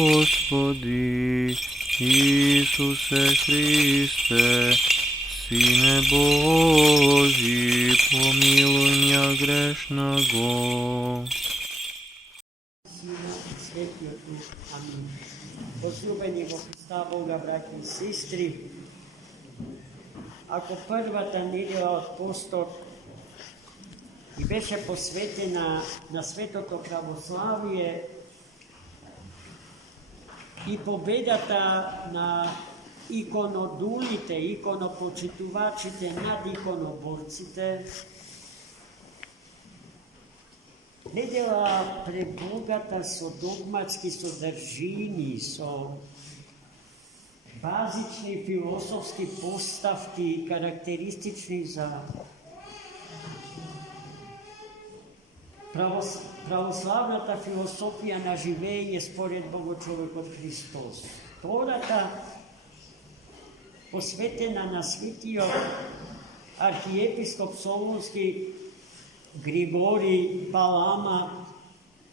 Господи Ісусе Христе, Сине Божий, помилуй меня грешного. Сина и Светлия Дух. Амин. Возлюбени во Христа Бога, браќи и сестри, ако првата недела од постот и беше посветена на светото православие и победата на иконодулите, иконопочитувачите над иконоборците, недела пребогата со догматски содржини, со базични философски поставки, карактеристични за православната философија на живење според Богочовекот Христос. Втората, посветена на светиот архиепископ Солунски Григорий Палама,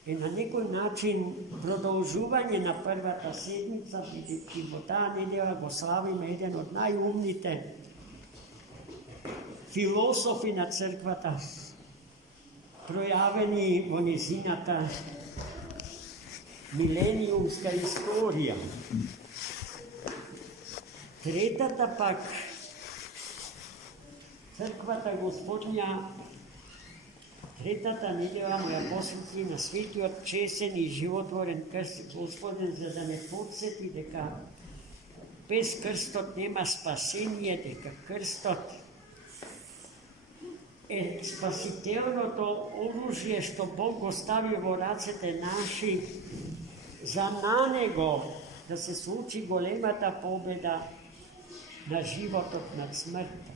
е на некој начин продолжување на првата седмица, бидејќи во таа недела го славиме еден од најумните философи на црквата, пројавени во незината милениумска историја. Третата пак, црквата Господња, третата недела му ја посвети на светиот чесен и животворен крст Господен, за да не подсети дека без крстот нема спасение, дека крстот е спасителното оружје што Бог го стави во рацете наши, за на него да се случи големата победа на животот над смртта.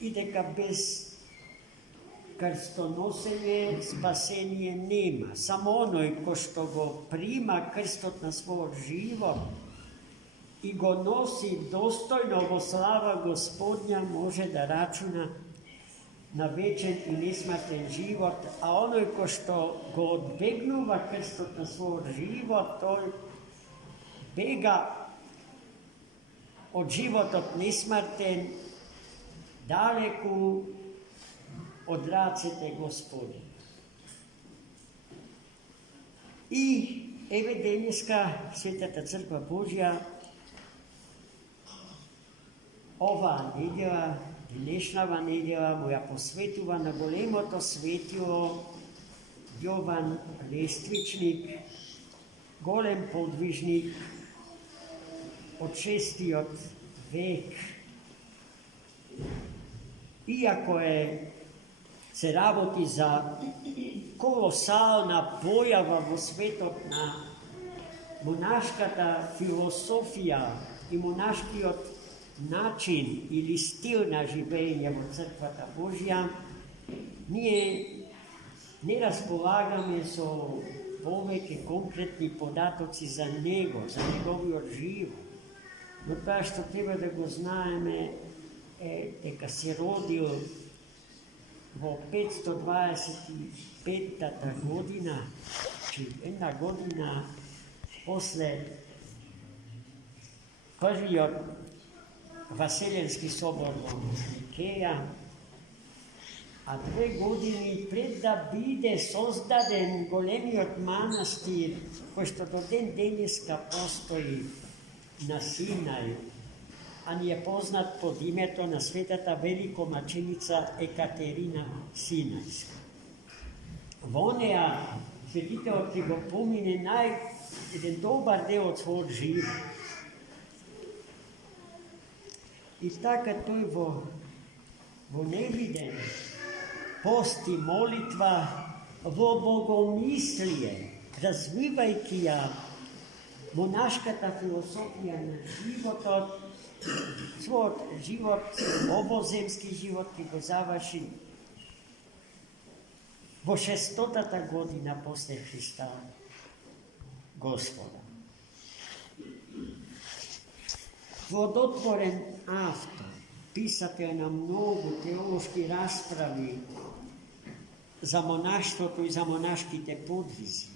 И дека без крстоносење спасение нема. Само оној кој што го прима крстот на својот живот и го носи достојно во слава Господња, може да рачуна на вечен и несмртен живот, а оној кој што го одбегнува крстот на својот живот, тој бега од животот несмртен, далеку од рацете Господи. И еве денеска Светата Црква Божја оваа недела, денешнава недела, му ја посветува на големото светило Јован Лествичник, голем подвижник од 6. век. Иако се работи за колосална појава во светот на монашката философија и монашкиот начин или стил на живење во Црквата Божја, ние не располагаме со повеќе конкретни податоци за него, за неговиот живот. Но тоа што треба да го знаеме е дека се родил во 525 година, една година после првиот Васеленски собор во Никеја, а 2 години пред да биде создаден големиот манастир, кој што до ден денеска постои на Синај, а ни е познат под името на светата великомаченица Екатерина Синајска. Во неа светителот ќе го помине еден добар дел од својот живот. И така тој во невиден пост и молитва, во богомислие, развивајќи ја монашката философија на животот, својот живот, обоземски живот, ќе го заврши во 600-та година после Христа Господа. Плодотворен автор, писател на многу теолошки расправи за монаштвото и за монашките подвизи.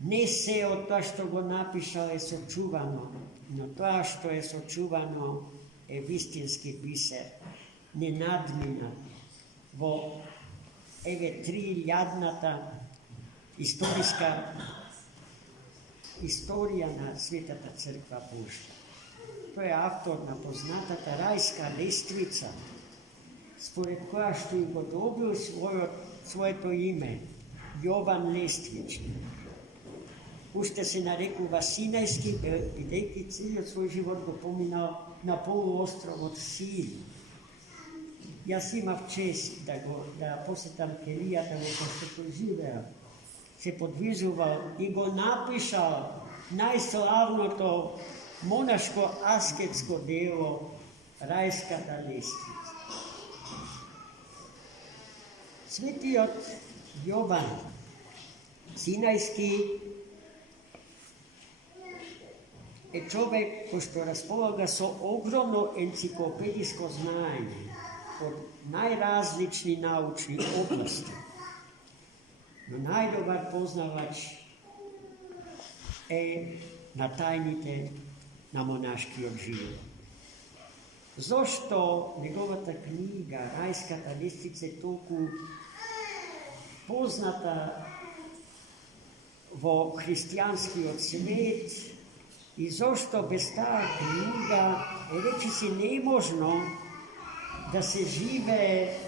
Не се од тоа што го напишал е сочувано, но тоа што е сочувано е вистински бисер, не надминат во 3000-ната историја на Светата Црква Божја. Тој е автор на познатата рајска лествица, според која што и го добил своето име, Јован Лествичник. Уште се нарекува Синајски, бидејќи целиот свој живот го поминал на полуостровот Син. Јас имав чест да посетам келијата во која што тој живеа. Се подвизувал и го напишал најславното монашко-аскетско дело Рајската лествица. Светиот Јован Синајски е човек кој што располага со огромно енциклопедиско знаење од најразлични научни области. Но најдобар познавач е на тајните на монашкиот живот. Зошто неговата книга Рајската лествица е толку позната во христијанскиот свет и зошто без таа книга речиси неможно да се живее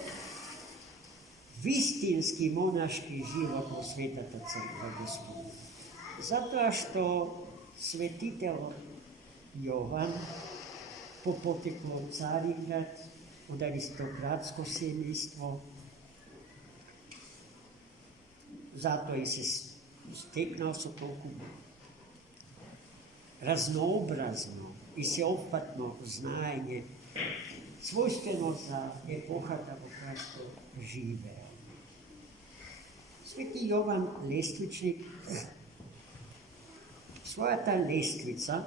вистински монашки живот во Светата Црква Господа. Затоа што светителот Јован по потекло од Цариград, од аристократско семејство, затоа и се стекнал со толку разнообразно и сеопфатно знаење, својствено за епохата во која што живее. Свети Јован Лествичник својата лествица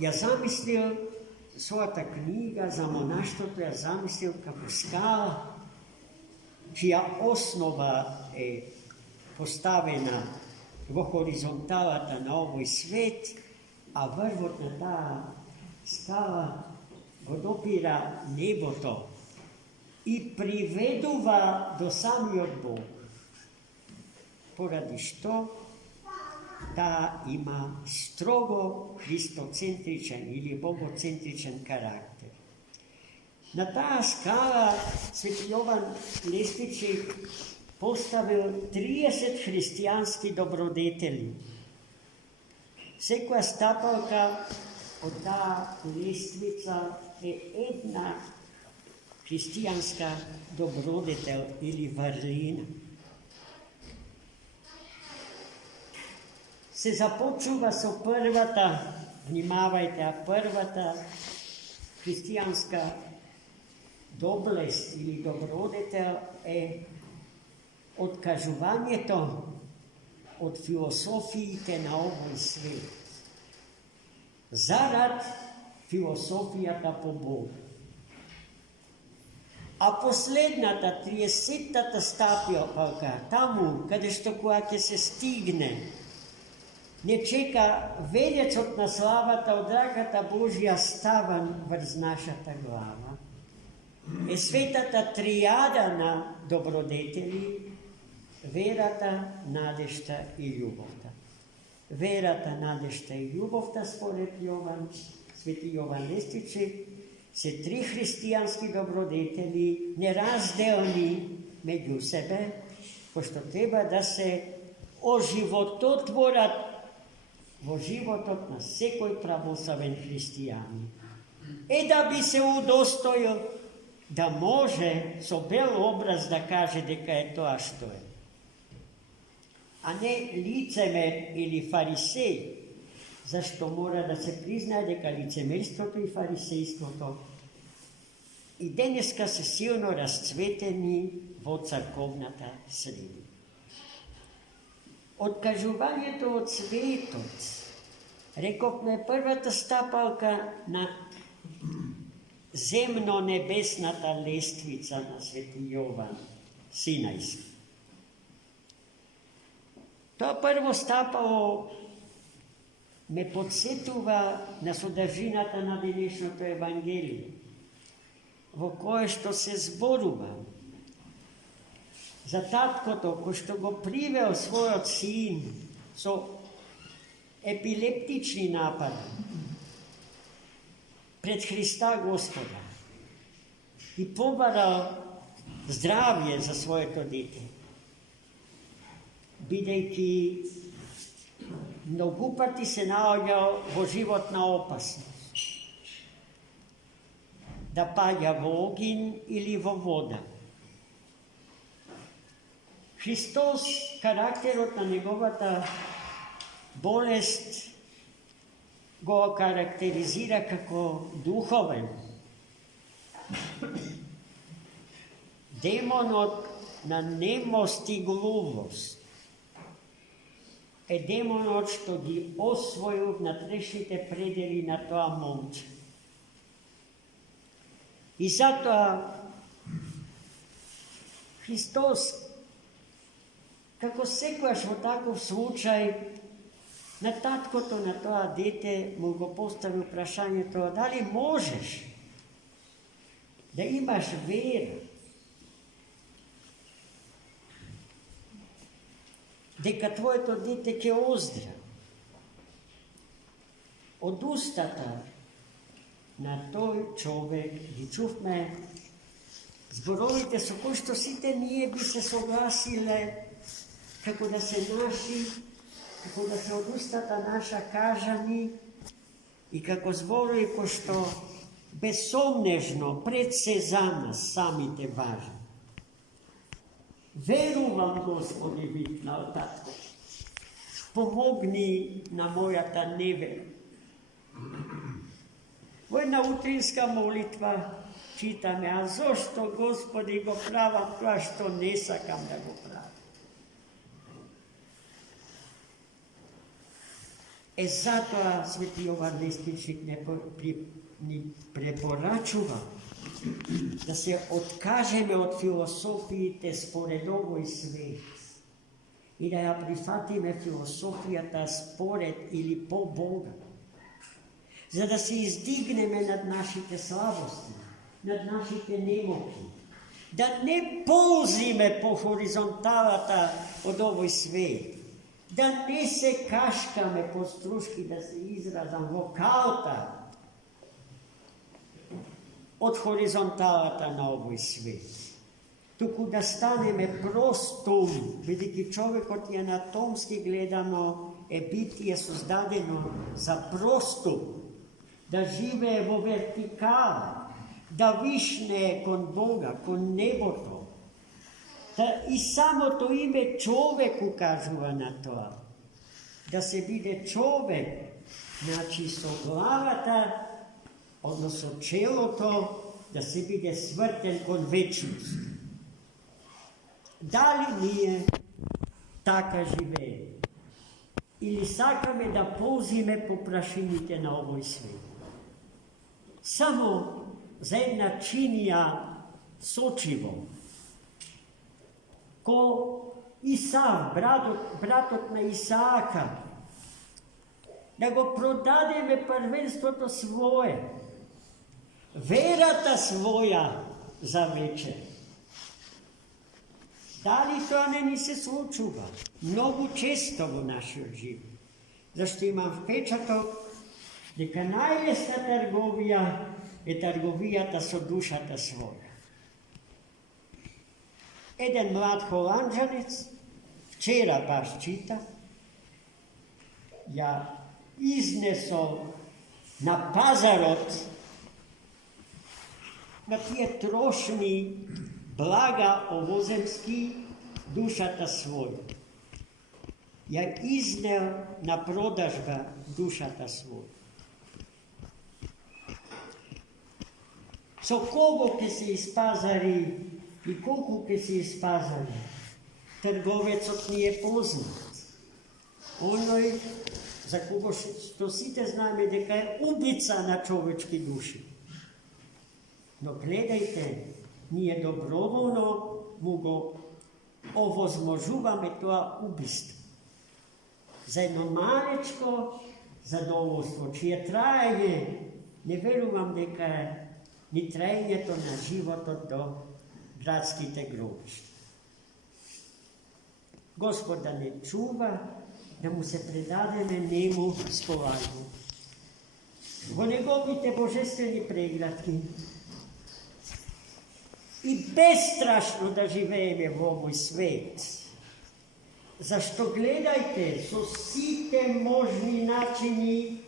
ја замислил, својата книга за монаштвото ја замислил како скала, чија основа е поставена во хоризонталата на овој свет, а врвот на таа скала го допира небото и приведува до самиот Бог, поради што таа има строго христоцентричен или богоцентричен карактер. На таа скала Свети Јован Лествичник поставил 30 христијански добродетели. Секоја стапалка од таа лествица е една христијанска добродетел или врлина. Се започнува со првата, внимавајте, првата христијанска доблест или добродетел е откажувањето од философиите на овој свет зарад философијата по Бог. А последната 30-тата стапалка, таму каде што кога ќе се стигне, не чека велецот на славата од раката Божја ставан врз нашата глава. Е светата тријада на добродетели, верата, надежта и љубовта. Верата, надежта и љубовта, според Јован, Свети Јован Лествичник, се 3 христијански добродетели, неразделни меѓу себе, кои што треба да се оживототворат во животот на секој православен христијанин. Да би се удостоил да може со бел образ да каже дека е тоа што е. А не лицемер или фарисеј, зашто мора да се признае дека лицемерството и фарисејството и денеска се силно расцветени во црковната средина. Откажувањето од светот, рековме, првата стапалка на земно-небесната лествица на Свети Јован Синајски. Тоа прво стапало ме подсетува на содржината на денешното Евангелие, во кое што се зборува за таткото кој што го привел својот син со епилептични напади пред Христа Господа и побарал здравје за своето дете, бидејќи многу пати се наоѓал во животна опасност, да паѓа во огин или во вода. Христос, карактерот на неговата болест, го карактеризира како духовен. Демонот на немостиглувост е демонот што ги освоил внатрешните предели на тоа момче. И затоа Христос, како секојаш во таков случај, на таткото на тоа дете му го поставил прашањето дали можеш да имаш вера, дека твоето дете ќе оздрави. Од устата на тој човек ги чувме зборовите со кои што сите ние би се согласиле како да се наши, како да се од устата наша кажани и како зборови кои што безсомнежно пред се за нас самите важни. Верувам, Господи, викнал татко, помогни на мојата невера. Во една утринска молитва читаме, а зошто, Господи, го правам тоа што не сакам да го правам? Затоа Свети Јован Лествичник ни препорачува да се откажеме од философиите според овој свет и да ја прифатиме философијата според или по Бога, за да се издигнеме над нашите слабости, над нашите немоки, да не ползиме по хоризонталата од овој свет, да не се кашкаме по струшки, да се изразам, во калта од хоризонталата на овој свет, туку да станеме простум, бидејќи човекот и анатомски гледано е битие создадено за простум, да живее во вертикала, да вишне кон Бога, кон небото. И самото име човек укажува на тоа. Да се биде човек, значи со главата, односно челото, да се биде свртен кон вечност. Дали ние така живееме? Или сакаме да ползиме по прашините на овој свет? Само за една чинија сочиво, ко Исав, братот на Исаака, да го продадеме првенството свое, верата своја за вечер. Дали тоа не ни се случува? Многу често во нашиот живот. Зашто имам впечаток дека најлесна трговија е трговијата со душата своја. Еден млад холанджанец, вчера баш чита, ја изнесол на пазарот на тие трошни блага овоземски душата своја. Ја изнел на продажба душата своја. Со кого ќе се испазари и колку ќе се испазари? Трговецот ни е познат. Оној за кого што сите знаеме дека е убица на човечки души. Но гледайте, ние доброволно му го овозможуваме тоа убиство. За едно малечко задоволство, чие траење, не верувам дека е ни траењето на животот до градските гробишта. Господ да не чува, да му се предадеме нему сполагање. Во неговите божествени преградки и безстрашно да живееме во овој свет. Зашто гледајте, со сите можни начини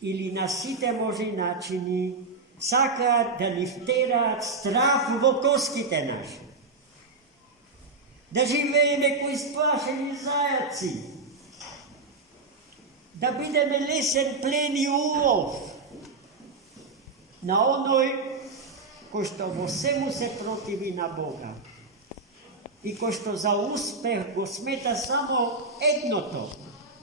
или на сите можни начини сакаат да ни втераат страф во коските наши. Да живееме кои сплашени зајаци, да бидеме лесен плен и улов на оној кој што во сему се противи на Бога и кој што за успех го смета само едното,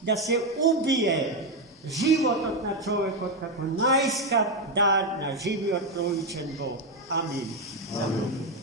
да се убие животот на човекот како најскап дар на живиот троичен Бог. Амин. Амин.